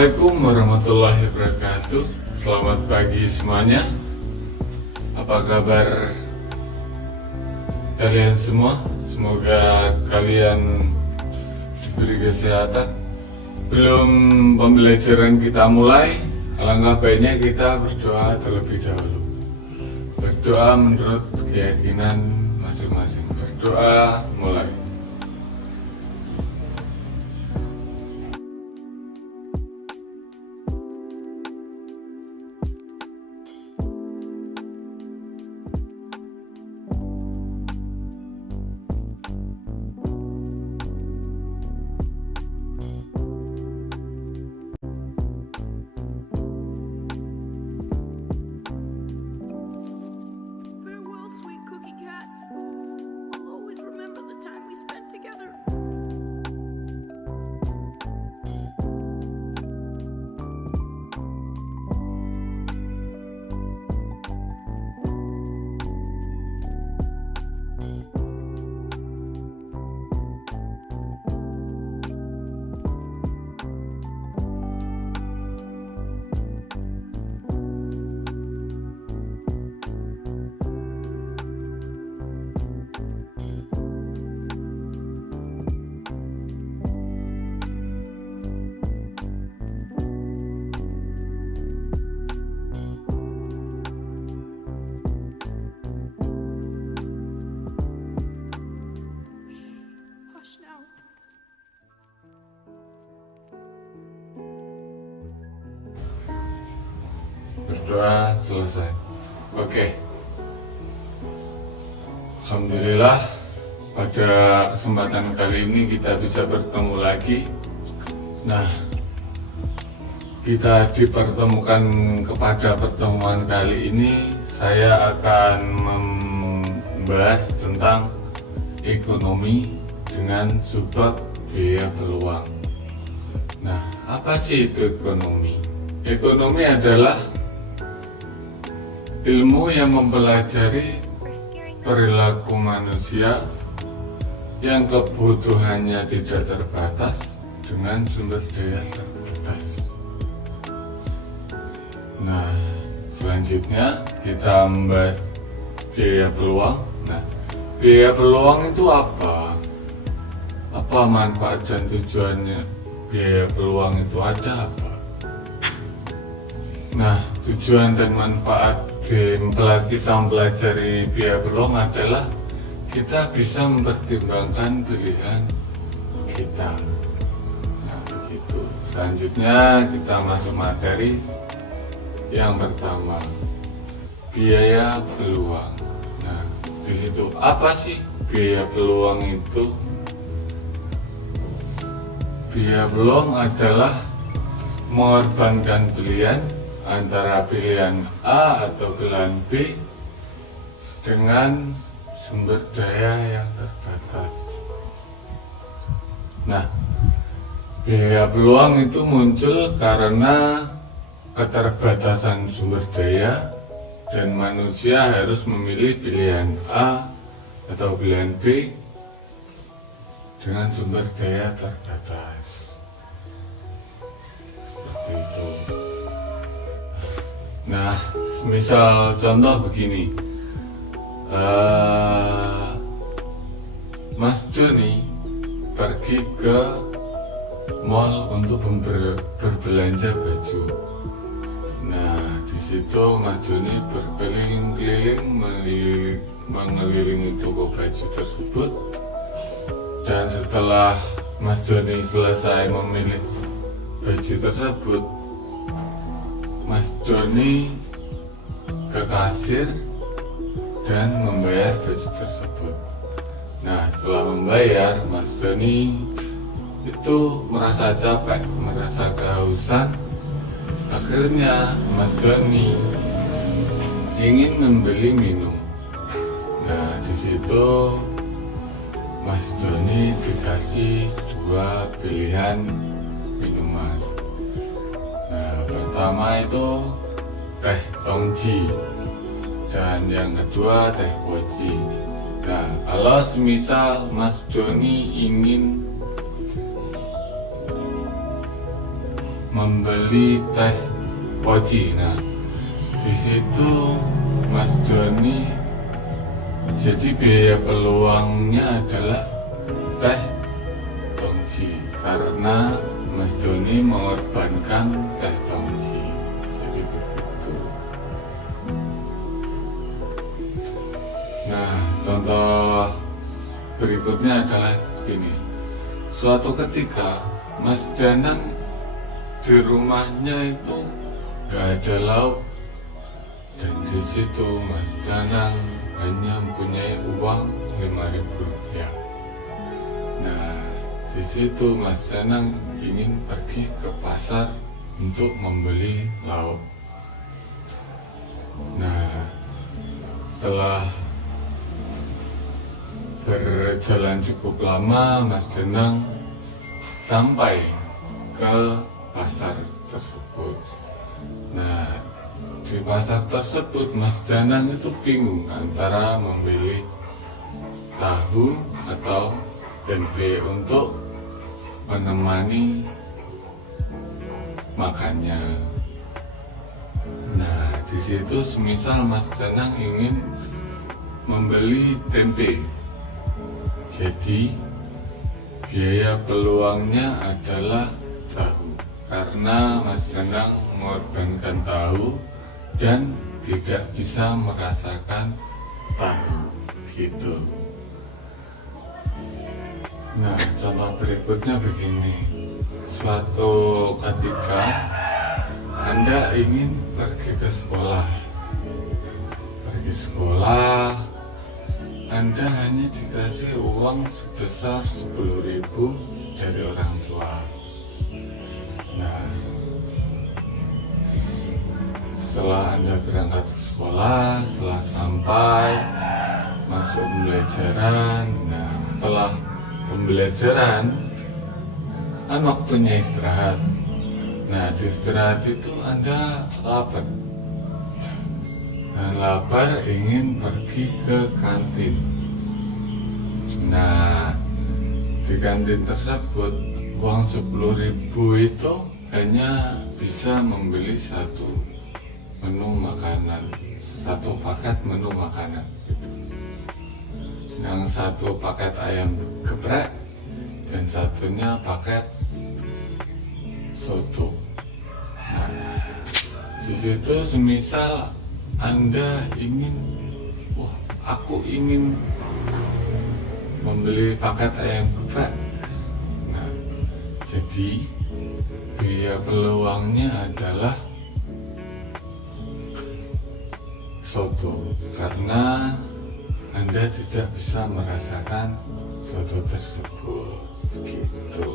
Assalamualaikum warahmatullahi wabarakatuh. Selamat pagi semuanya. Apa kabar kalian semua? Semoga kalian diberi kesehatan. Belum pembelajaran kita mulai, alangkah baiknya kita berdoa terlebih dahulu. Berdoa menurut keyakinan masing-masing. Berdoa mulai. I'll always remember the time we spent together. Hush now. Berdoa selesai. Oke. Alhamdulillah, pada kesempatan kali ini kita bisa bertemu lagi. Nah, kita dipertemukan kepada pertemuan kali ini. Saya akan membahas tentang ekonomi dengan subbab biaya peluang. Nah, apa sih itu ekonomi? Ekonomi adalah ilmu yang mempelajari perilaku manusia yang kebutuhannya tidak terbatas dengan sumber daya terbatas. Nah, selanjutnya kita membahas biaya peluang. Nah, biaya peluang itu apa? Apa manfaat dan tujuannya biaya peluang itu ada apa? Nah, tujuan dan manfaat kita mempelajari biaya peluang adalah kita bisa mempertimbangkan pilihan kita. Nah, begitu. Selanjutnya kita masuk materi yang pertama, biaya peluang. Nah, di situ apa sih biaya peluang itu? Biaya peluang adalah mengorbankan pilihan antara pilihan A atau pilihan B dengan sumber daya yang terbatas. Nah, biaya peluang itu muncul karena keterbatasan sumber daya dan manusia harus memilih pilihan A atau pilihan B dengan sumber daya terbatas. Seperti itu. Nah, misal contoh begini, Mas Joni pergi ke mall untuk berbelanja baju. Nah, di situ Mas Joni berkeliling-keliling mengelilingi toko baju tersebut. Dan setelah Mas Joni selesai memilih baju tersebut, Mas Joni ke kasir dan membayar baju tersebut. Nah, setelah membayar, Mas Joni itu merasa capek, merasa kehausan. Akhirnya Mas Joni ingin membeli minum. Nah, di situ Mas Joni dikasih dua pilihan minuman. Nah, pertama itu teh tongji dan yang kedua teh poci. Nah, kalau semisal Mas Joni ingin membeli teh poci. Nah, di situ Mas Doni, jadi biaya peluangnya adalah teh tongji, karena Mas Doni mengorbankan teh tongji. Jadi begitu. Nah, contoh berikutnya adalah begini. Suatu ketika Mas Danang di rumahnya itu gak ada lauk, dan di situ Mas Danang hanya mempunyai uang 5.000 rupiah. Nah, di situ Mas Danang ingin pergi ke pasar untuk membeli lauk. Nah, setelah berjalan cukup lama, Mas Danang sampai ke pasar tersebut. Nah, di pasar tersebut Mas Danang itu bingung antara memilih tahu atau tempe untuk menemani makannya. Nah, di situ semisal Mas Danang ingin membeli tempe, jadi biaya peluangnya adalah tahu, karena Mas Danang mengorbankan tahu dan tidak bisa merasakan tahu gitu. Nah, contoh berikutnya begini. Suatu ketika Anda ingin pergi ke sekolah. Pergi sekolah, Anda hanya dikasih uang sebesar 10.000 dari orang tua. Nah, setelah Anda berangkat ke sekolah, setelah sampai masuk pembelajaran, nah setelah pembelajaran kan waktunya istirahat. Nah, di istirahat itu Anda lapar, dan lapar ingin pergi ke kantin. Nah, di kantin tersebut uang 10.000 itu hanya bisa membeli satu menu makanan, satu paket menu makanan gitu. Yang satu paket ayam geprek dan satunya paket soto. Nah, di situ semisal Anda ingin, aku ingin membeli paket ayam geprek. Nah, jadi biaya peluangnya adalah soto, karena Anda tidak bisa merasakan soto tersebut begitu.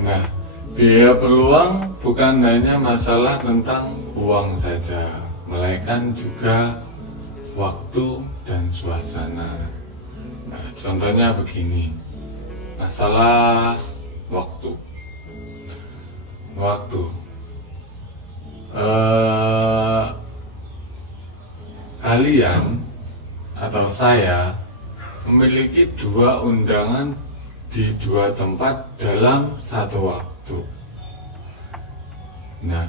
Nah, biaya peluang bukan hanya masalah tentang uang saja, melainkan juga waktu dan suasana. Nah, contohnya begini, masalah waktu. Kalian atau saya memiliki 2 undangan di 2 tempat dalam satu waktu. Nah,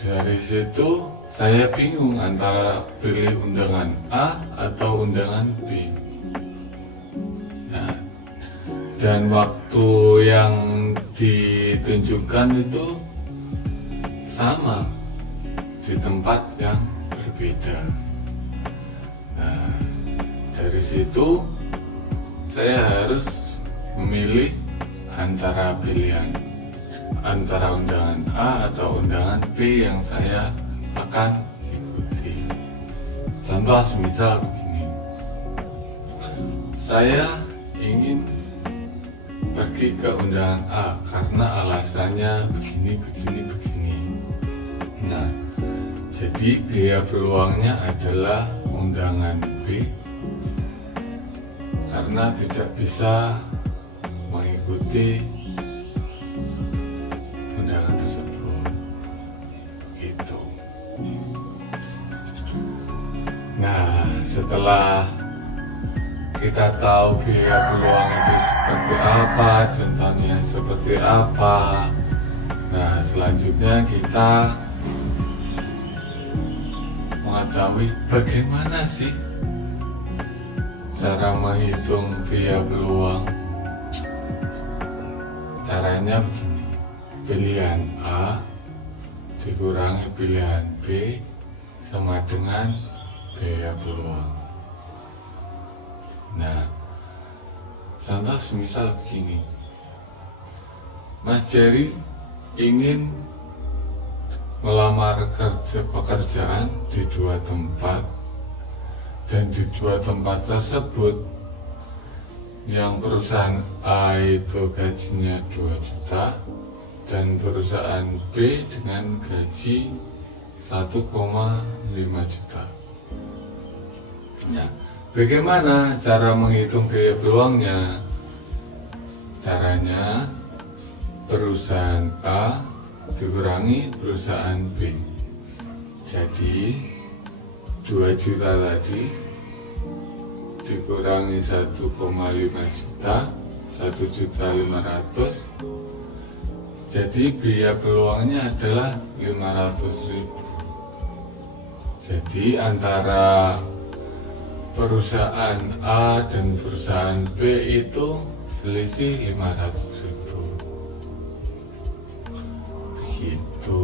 dari situ saya bingung antara pilih undangan A atau undangan B. Nah, dan waktu yang ditunjukkan itu sama di tempat yang berbeda. Nah, dari situ saya harus memilih antara pilihan antara undangan A atau undangan B yang saya akan ikuti. Contoh semisal begini, saya ingin pergi ke undangan A karena alasannya begini. Nah, jadi biaya peluangnya adalah undangan B karena tidak bisa mengikuti undangan tersebut gitu. Nah, setelah kita tahu biaya peluang itu seperti apa, contohnya seperti apa. Nah, selanjutnya kita mengetahui bagaimana sih cara menghitung biaya peluang. Caranya begini, pilihan A dikurangi pilihan B sama dengan biaya peluang. Nah, contoh semisal begini, Mas Jerry ingin melamar pekerjaan di 2 tempat, dan di 2 tempat tersebut yang perusahaan A itu gajinya 2 juta dan perusahaan B dengan gaji 1,5 juta. Nah, bagaimana cara menghitung biaya peluangnya? Caranya perusahaan A dikurangi perusahaan B. Jadi 2 juta tadi dikurangi 1,5 juta, 1.500.000. Jadi biaya peluangnya adalah 500.000. Jadi antara perusahaan A dan perusahaan B itu selisih 500.000. Begitu.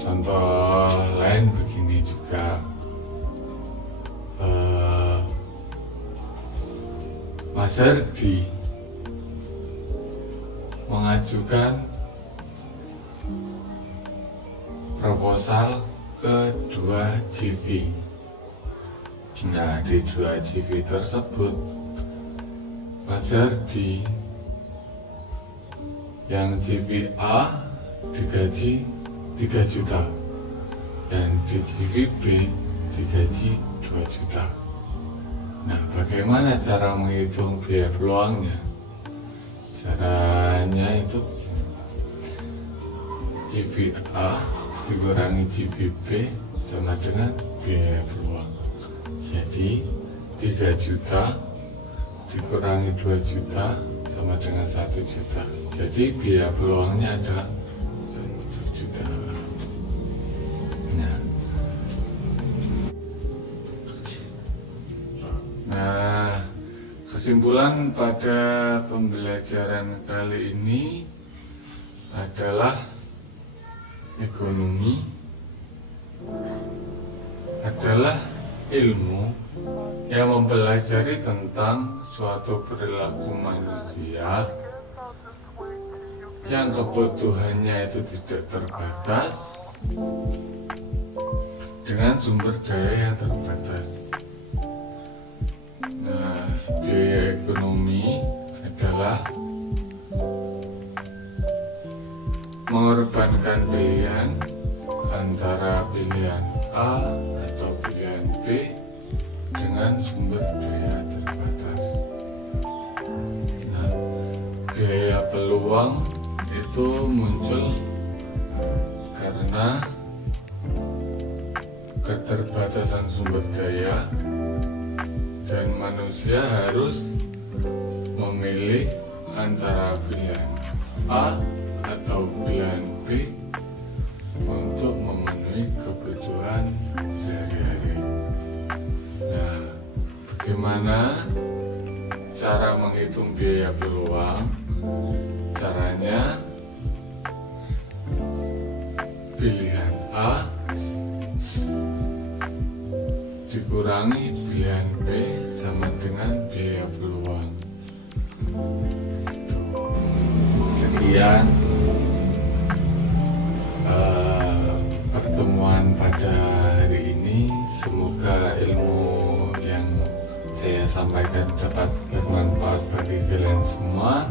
Contoh lain begini juga, Mas Herdi mengajukan proposal ke 2 CV. Nah, di 2 CV tersebut Mas Herdi yang CV A digaji 3 juta dan di CV B digaji 2 juta. Nah, bagaimana cara menghitung biaya peluangnya? Caranya itu CV A dikurangi CV B sama dengan biaya peluang. Jadi 3 juta dikurangi 2 juta sama dengan 1 juta. Jadi biaya peluangnya adalah 1 juta. Nah, kesimpulan pada pembelajaran kali ini adalah ekonomi adalah ilmu yang mempelajari tentang suatu perilaku manusia yang kebutuhannya itu tidak terbatas dengan sumber daya yang terbatas. Nah, biaya ekonomi adalah mengorbankan pilihan antara pilihan A atau pilihan B dengan sumber daya terbatas. Nah, biaya peluang itu muncul karena keterbatasan sumber daya dan manusia harus memilih antara pilihan A atau pilihan B untuk memenuhi kebutuhan sehari-hari. Nah, bagaimana cara menghitung biaya peluang? Caranya pilihan A dikurangi pilihan B sama dengan biaya peluang. Sekian pertemuan pada hari ini. Semoga ilmu yang saya sampaikan dapat bermanfaat bagi kalian semua.